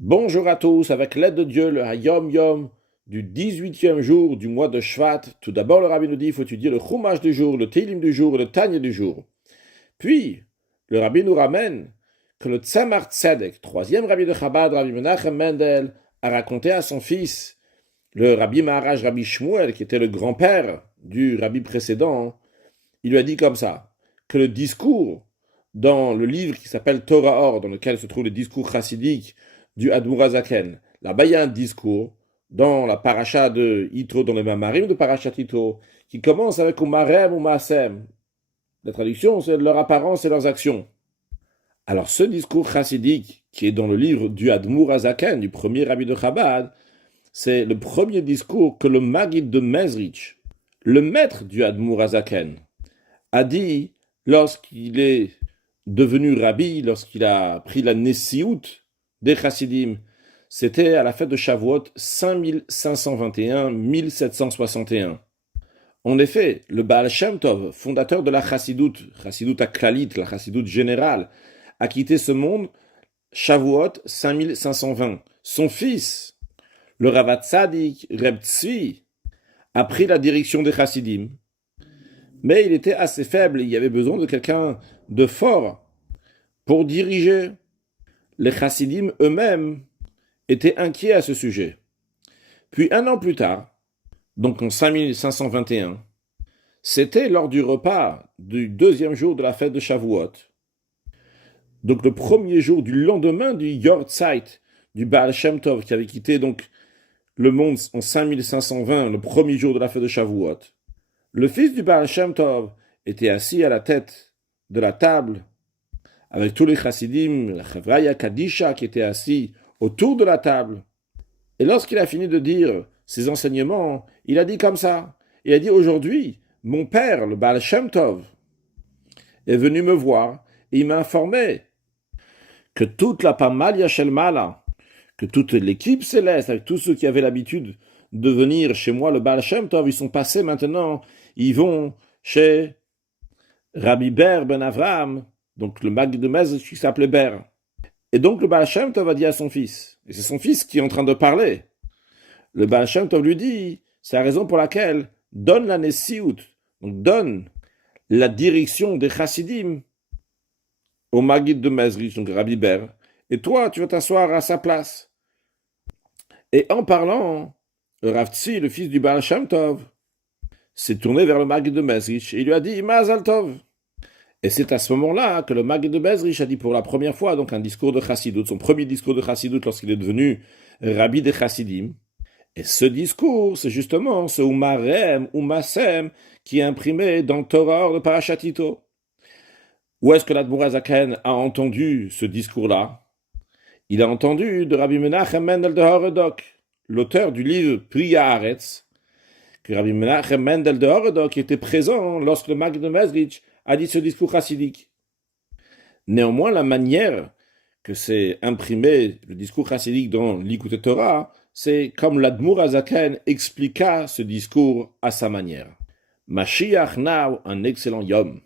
Bonjour à tous, avec l'aide de Dieu, le Hayom Yom du 18e jour du mois de Shvat. Tout d'abord, le Rabbi nous dit qu'il faut étudier le Chumash du jour, le Teilim du jour et le Tanya du jour. Puis, le Rabbi nous ramène que le Tzemar Tzedek, troisième Rabbi de Chabad, Rabbi Menachem Mendel, a raconté à son fils, le Rabbi Maharaj Rabbi Shmuel, qui était le grand-père du Rabbi précédent, il lui a dit comme ça, que le discours dans le livre qui s'appelle Torah Or, dans lequel se trouve le discours chassidique du Admor HaZaken. Là-bas, il y a un discours dans la paracha de Yitro, dans le Mamarim de parachat Yitro, qui commence avec Umarem ou Maasem. La traduction, c'est leur apparence et leurs actions. Alors, ce discours chassidique, qui est dans le livre du Admor HaZaken, du premier rabbi de Chabad, c'est le premier discours que le Maggid de Mezrich, le maître du Admor HaZaken, a dit lorsqu'il est devenu rabbi, lorsqu'il a pris la Nessiout des Chassidim. C'était à la fête de Shavuot 5521-1761. En effet, le Baal Shem Tov, fondateur de la Chassidoute Aklalit, la Chassidoute générale, a quitté ce monde Shavuot 5520. Son fils, le Rav Tzadik Reb Tzvi, a pris la direction des Chassidim. Mais il était assez faible, il y avait besoin de quelqu'un de fort pour diriger. Les Chassidim eux-mêmes étaient inquiets à ce sujet. Puis un an plus tard, donc en 5521, c'était lors du repas du deuxième jour de la fête de Shavuot, donc le premier jour du lendemain du Yortzeit du Baal Shem Tov, qui avait quitté donc le monde en 5520, le premier jour de la fête de Shavuot. Le fils du Baal Shem Tov était assis à la tête de la table avec tous les chassidim, la Chavraya Kadisha qui étaient assis autour de la table. Et lorsqu'il a fini de dire ses enseignements, il a dit comme ça. Il a dit aujourd'hui, mon père, le Baal Shem Tov, est venu me voir et il m'a informé que toute la Pamalia Shel Mala, que toute l'équipe céleste, avec tous ceux qui avaient l'habitude de venir chez moi, le Baal Shem Tov, ils sont passés maintenant, ils vont chez Rabbi Ber ben Avraham, donc le Maggid de Mezrich qui s'appelait Ber. Et donc le Baal Shem Tov a dit à son fils, et c'est son fils qui est en train de parler, le Baal Shem Tov lui dit, c'est la raison pour laquelle donne la Nessiout, donc donne la direction des Chassidim au Maggid de Mezrich, donc Rabbi Ber, et toi tu vas t'asseoir à sa place. Et en parlant, le Rav Tzvi, le fils du Baal Shem Tov, s'est tourné vers le Maggid de Mezrich et il lui a dit Mazal Tov. Et c'est à ce moment-là que le Maggid de Mezrich a dit pour la première fois donc un discours de Chassidout, son premier discours de Chassidout lorsqu'il est devenu Rabbi des Chassidim. Et ce discours, c'est justement ce Umarem, Umasem, qui est imprimé dans le Torah de Parashat Yitro. Où est-ce que l'Admor HaZaken a entendu ce discours-là? Il a entendu de Rabbi Menachem Mendel de Horodok, l'auteur du livre Pri Haaretz, que Rabbi Menachem Mendel de Horodok était présent lorsque le Maggid de Mezrich a dit ce discours chassidique. Néanmoins, la manière que c'est imprimé le discours chassidique dans l'Ikouté Torah, c'est comme l'Admor HaZaken expliqua ce discours à sa manière. Mashiach now, un excellent Yom.